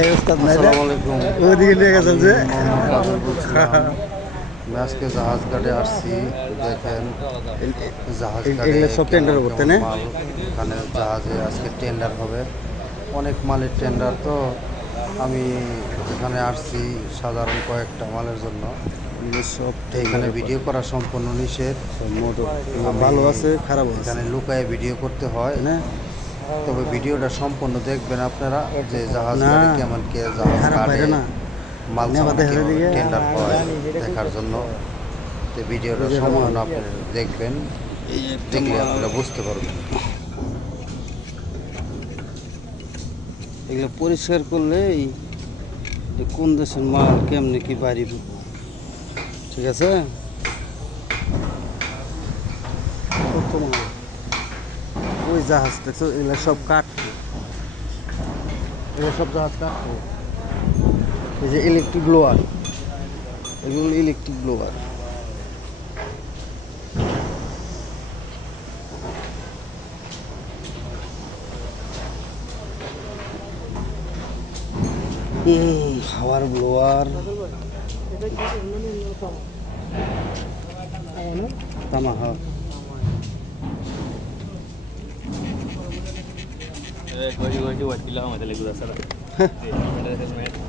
এই উস্তাদ নাই রে ওদিকে নিয়ে গেছেন যে আজকে জাহাজ ঘাটে আসছি দেখেন জাহাজ এগুলো সব টেন্ডার করতে না এখানে জাহাজে আজকে টেন্ডার হবে অনেক মালের টেন্ডার তো আমি এখানে আসছি সাধারণ কয়েকটা মালের জন্য সব এখানে ভিডিও করা সম্পূর্ণ নিষেধ ভালো আছে খারাপ আছে এখানে লুকায়ে ভিডিও করতে হয় না তবে ভিডিওটা সম্পূর্ণ দেখবেন আপনারা যে জাহাজ ঘাটে কেমন কে জাহাজ ঘাটে না মাল টেন্ডার হয় দেখার জন্য তো ভিডিওটা সম্পূর্ণ আপনারা দেখবেন দেখলে আপনারা বুঝতে পারবেন এগুলো পরিষ্কার করলে কোন দেশের মাল কেমনি কি বাড়ি ঠিক আছে ওই জাহাজ দেখছো এগুলো সব কাঠ এগুলো সব জাহাজ কাঠ এই যে ইলেকট্রিক ব্লোয়ার এগুলো ইলেকট্রিক ব্লোয়ার হাওয়ার ব্লোয়ার তামা হাওয়া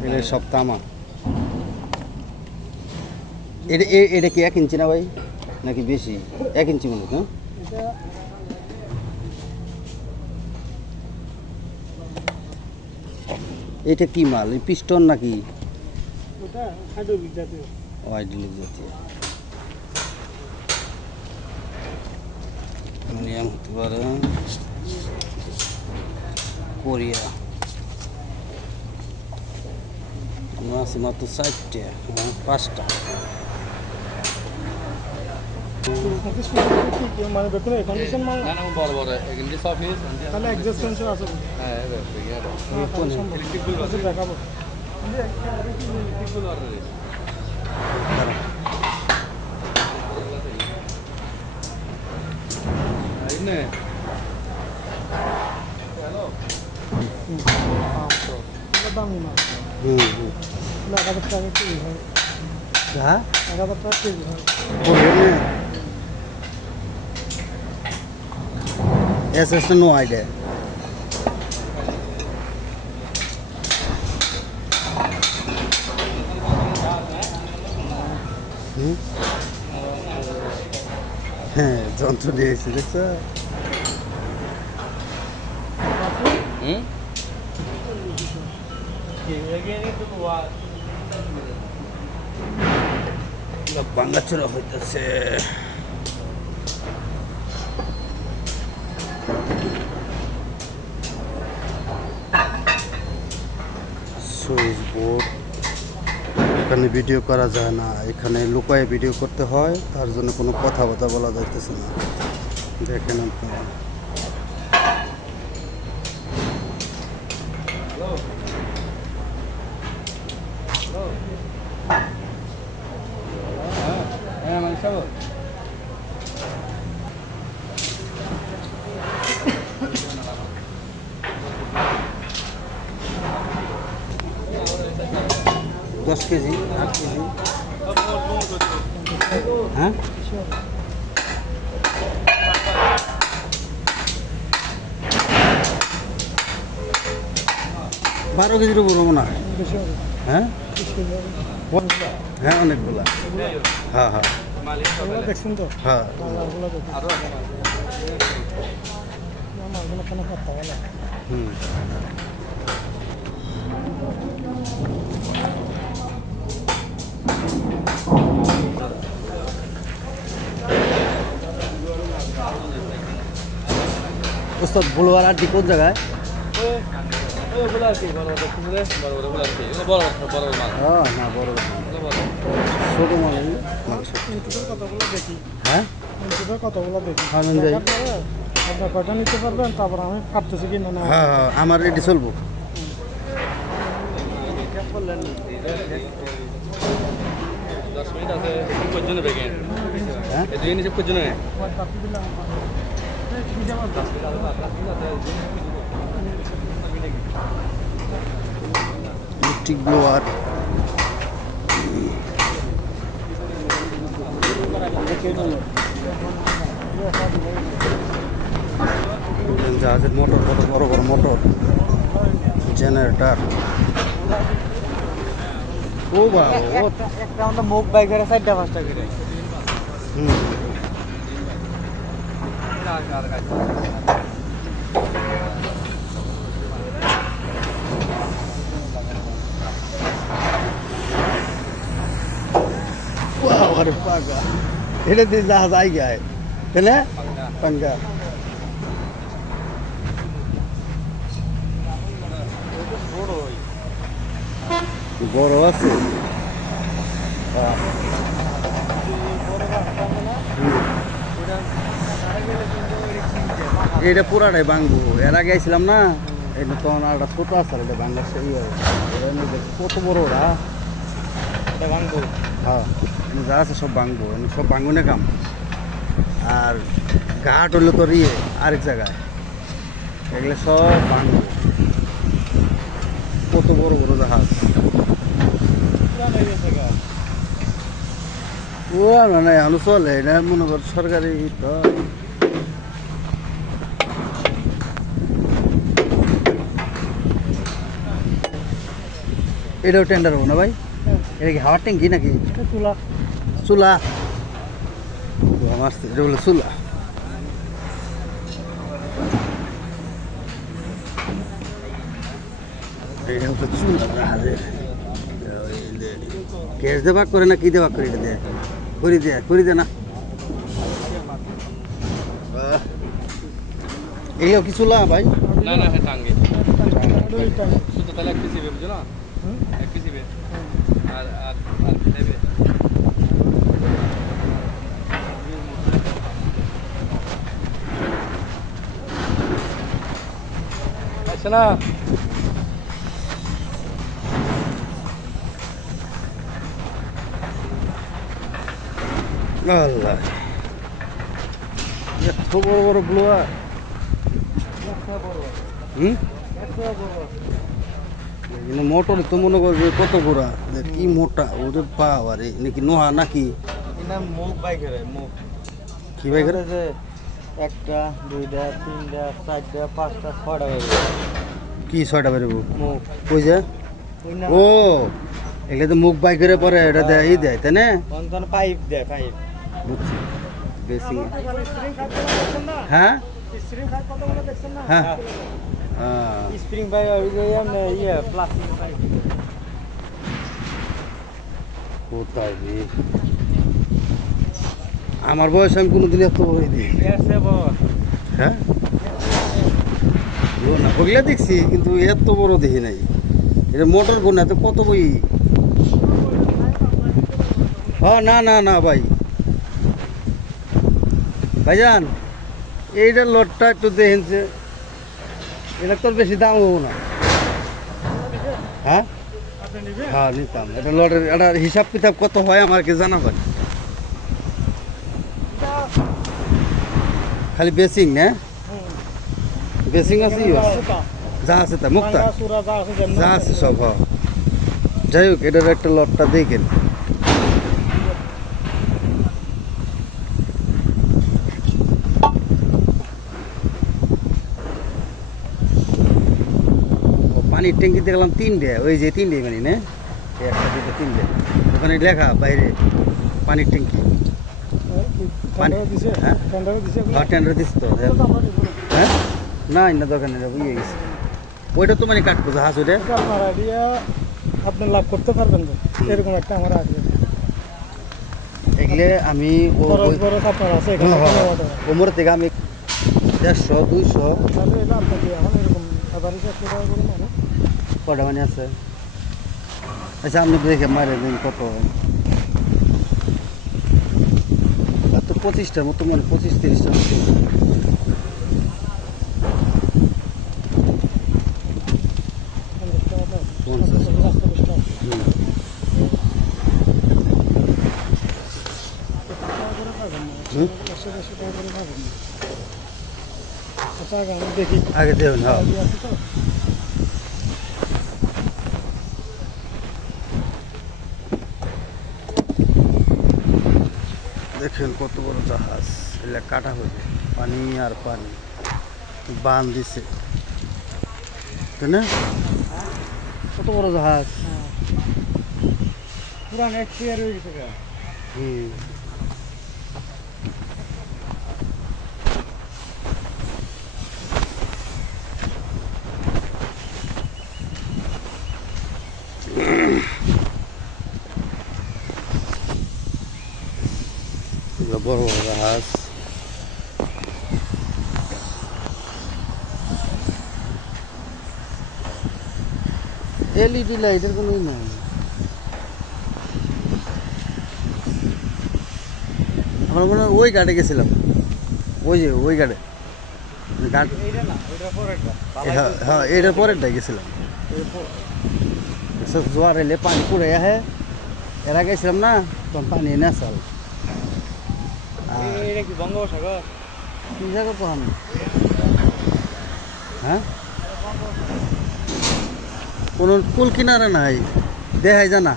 এটা সব তামা এটা কি 1 ইঞ্চি না ভাই নাকি বেশি 1 ইঞ্চি মনে হয় এটা কি মাল এই পিস্টন নাকি ওটা হাইড্রোলিক জাতীয় হাইড্রোলিক জাতীয় নিয়ম হতে পারে কোরিয়া মাছ মাত্র 4টে 5টা মানে দেখুন কন্ডিশন মাল না বড় বড় এগুলি সব নিয়ে তাহলে এক্সজস্ট সেন্সর আছে হ্যাঁ কোন ইলেকট্রিক বিল আছে দেখাবো আইনে হ্যালো এটা দামি মাল না 1000 টাকা কেজি হয় হ্যাঁ 1000 টাকা কেজি হয় Yes, it's no idea. হ্যাঁ যন্ত্র নিয়ে এসে দেখছো ভাঙাচোরা হইতেছে সুইচ বোর্ড এখানে ভিডিও করা যায় না এখানে লুকায়ে ভিডিও করতে হয় তার জন্য কোনো কথাবার্তা বলা যাইতেছে না দেখেন আপনারা হ্যাঁ মানে সব 10 কেজি 8 কেজি হ্যাঁ 12 কেজির উপর মনে হয় হ্যাঁ হ্যাঁ অনেকগুলা হ্যাঁ হ্যাঁ দেখছেন তো হ্যাঁ হুম ওস্তাদ ব্লোয়ার আর কোন জায়গায় না বড় ছোট মাল কতগুলো দেখি হ্যাঁ কতগুলো দেখি আপনার কয়টা নিতে পারবেন তারপর আমি কাটতেছি কিনা না হ্যাঁ হ্যাঁ আমার রেডি চলবো হ্যাঁ স্টিক ব্লোয়ার। জাহাজের মোটর, কত বড় বড় মোটর, জেনারেটর। ও বাবা, একটা আমরা মুখ বাইকের 4টা 5টা করে হুম, আরে পাগা, এটা দিয়ে জাহাজ আই গায়, তাই না? পাঙ্গা বড় আছে। এটা পুরাটাই ভাঙবো। এর আগে আইছিলাম না, এটা তখন আর একটা ছোট আছে, এটা ভাঙার সেই কত বড় ওরা। এটা ভাঙবো। হ্যাঁ, যা আছে সব ভাঙবো, সব ভাঙবো কাম। আর ঘাট হইলো তোর আরেক জায়গায়, এগুলো সব ভাঙবো। কত বড় বড় জাহাজ, পুরানো নাই এখনো চলে। এটা মনে কর সরকারি তো। এটাও টেন্ডার হবো না ভাই? এটা কি হাওয়ার ট্যাঙ্কি নাকি চুলা? চুলা। আমার এটা বলে চুলা। এটা হচ্ছে চুলা জাহাজের। গ্যাস দেওয়া করে না কি দেওয়া করে? এটা দেয় করি দে না। এগুলো কি চুলা ভাই? না না হ্যাঁ টাঙ্গে শুধু তাহলে এক পিসিবে বুঝছো না, এক পিসিবে আর আর আর দেবে আচ্ছা না। আল্লাহ, এত বড় বড় ব্লোয়ার। মোটর তো মনে করবে কত গোড়া, কি মোটা ওদের পা। আরে নাকি নোহা নাকি মুখ বাইকের মুখ কি ভাই করে? যে 1টা 2টা 3টা 4টা 5টা 6টা বাইক কি 6টা বেরোবো মুখ। ওই যে ও এগুলো তো মুখ বাই করে পরে এটা দেয় দেয় তাই না? কোন পাইপ দেয়, পাইপ। বুঝছি, বেশি। হ্যাঁ হ্যাঁ স্প্রিং পাইপ ইয়ে প্লাস্টিক পাইপ। কোথায় রে? আমার বয়স আমি কোনোদিন এত বড় দিই। হ্যাঁ না, ওগুলা দেখছি কিন্তু এত বড় দেখি নাই। এটা মোটর কোন এত কত বই? হ্যাঁ না না না ভাই, ভাইজান এইটার লটটা একটু দেখেনছে, এটা তোর বেশি দাম হবো না। হ্যাঁ হ্যাঁ নিতাম। এটা লটের একটা হিসাব কিতাব কত হয় আমাকে জানাবেন। খালি বেসিং না? বেসিং আছে, যা আছে তা মুক্তা যা আছে সব। হ্যাঁ যাই হোক, এটার একটা লটটা দেখেন। পানির ট্যাঙ্কি দেখলাম 3টে, ওই যে 3টে মানে না, 1টা 2টা 3টে ওখানে লেখা বাইরে পানির ট্যাঙ্কি। হ্যাঁ টেন্ডার দিস তো। হ্যাঁ না না দোকানে ইয়ে গেছে ওইটা তো মানে কাটবো জাহাজ ওইটা। আপনার আইডিয়া আপনি লাভ করতে পারবেন তো, এরকম একটা আমার আইডিয়া। এগুলো আমি আপনার আছে এখানে ওমর থেকে আমি 150 200 তাহলে এটা আপনাকে এখন এরকম আদারি 100 টাকা করে মানে কটা মানে আছে। আচ্ছা আপনি দেখে মারে দিন কত তো 25টার মতো, মানে 25-30টার মতো। দেখি আগে দেবেন। হ্যাঁ দেখেন কত বড় জাহাজ, এগুলা কাটা হবে, পানি আর পানি বান দিছে, তাই না? কত বড় জাহাজ। পুরান এক্সপিয়ার হয়ে গেছে গা। হুম। এগুলো বড় বড় জাহাজ। এলইডি লাইটের কোনো ই নাই। আমরা মনে হয় ওই ঘাটে গেছিলাম, ওই যে ওই ঘাটে ঘাট। এইটা না, ওইটা পরেরটা। হ্যাঁ হ্যাঁ, এটার পরেরটাই গেছিলাম। জোয়ার এলে পানি পুড়ে আহে, এর আগে গেছিলাম না, তখন পানি এনে আসাল। এটা কি বঙ্গোপসাগর? কি জায়গা পাহান? হ্যাঁ, কোনো কুল কিনারে নাই, দেখাই জানা।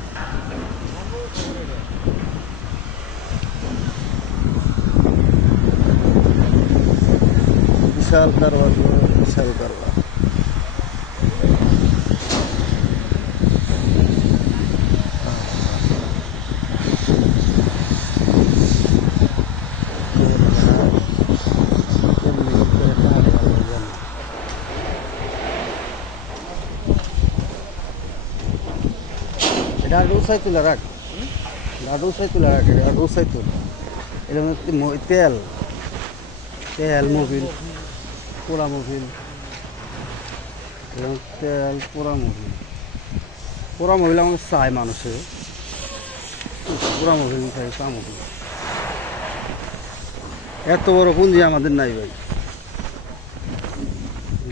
বিশাল কারবার, বিশাল কারবার। এটা উসাই তুলে রাখ, উসাই তুলে রাখ, এটা উসাই তুল। এটা তেল, তেল মোবিল, পোড়া মোবিল, তেল পোড়া মোবিল। পোড়া মোবিল আমাকে চায় মানুষে, পোড়া মোবিল চাই, চা মোবিল। এত বড় পুঁজি আমাদের নাই ভাই,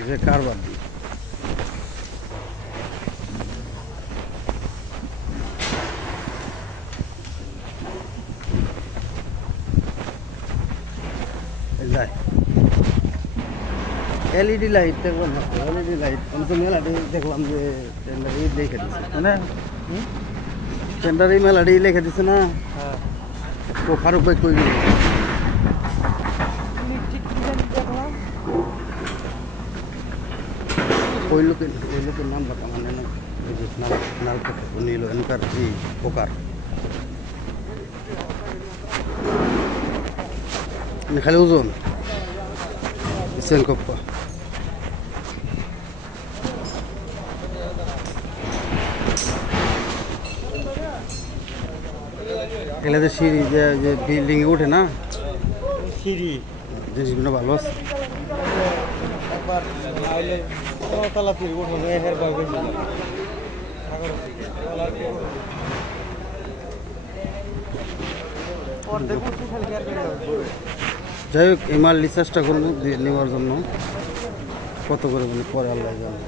যে কারবার দিই। এলইডি লাইট দেখবেন, এলইডি লাইট আমি তো মেলাটি দেখলাম যে টেন্ডারই লিখে দিচ্ছে, মানে টেন্ডারই মেলাটি লিখে দিচ্ছে না। হ্যাঁ। ও ফারুক ভাই কই গেল? ওই লোকের নাম বাতা মানে না, ওই যে নাল নীল এনকার জি পোকার খালি ওজন কপ্পা। এগুলো সিঁড়ি যে বিল্ডিং এ ওঠে না, সিঁড়ি জিনিসগুলো ভালো আছে। একবার আইলে তলা ফিরে উঠবো, এর ভয় বেশি। যাই হোক, এই মাল রিচার্জটা করবো নেওয়ার জন্য, কত করে বলি পরে আল্লাহ জানে।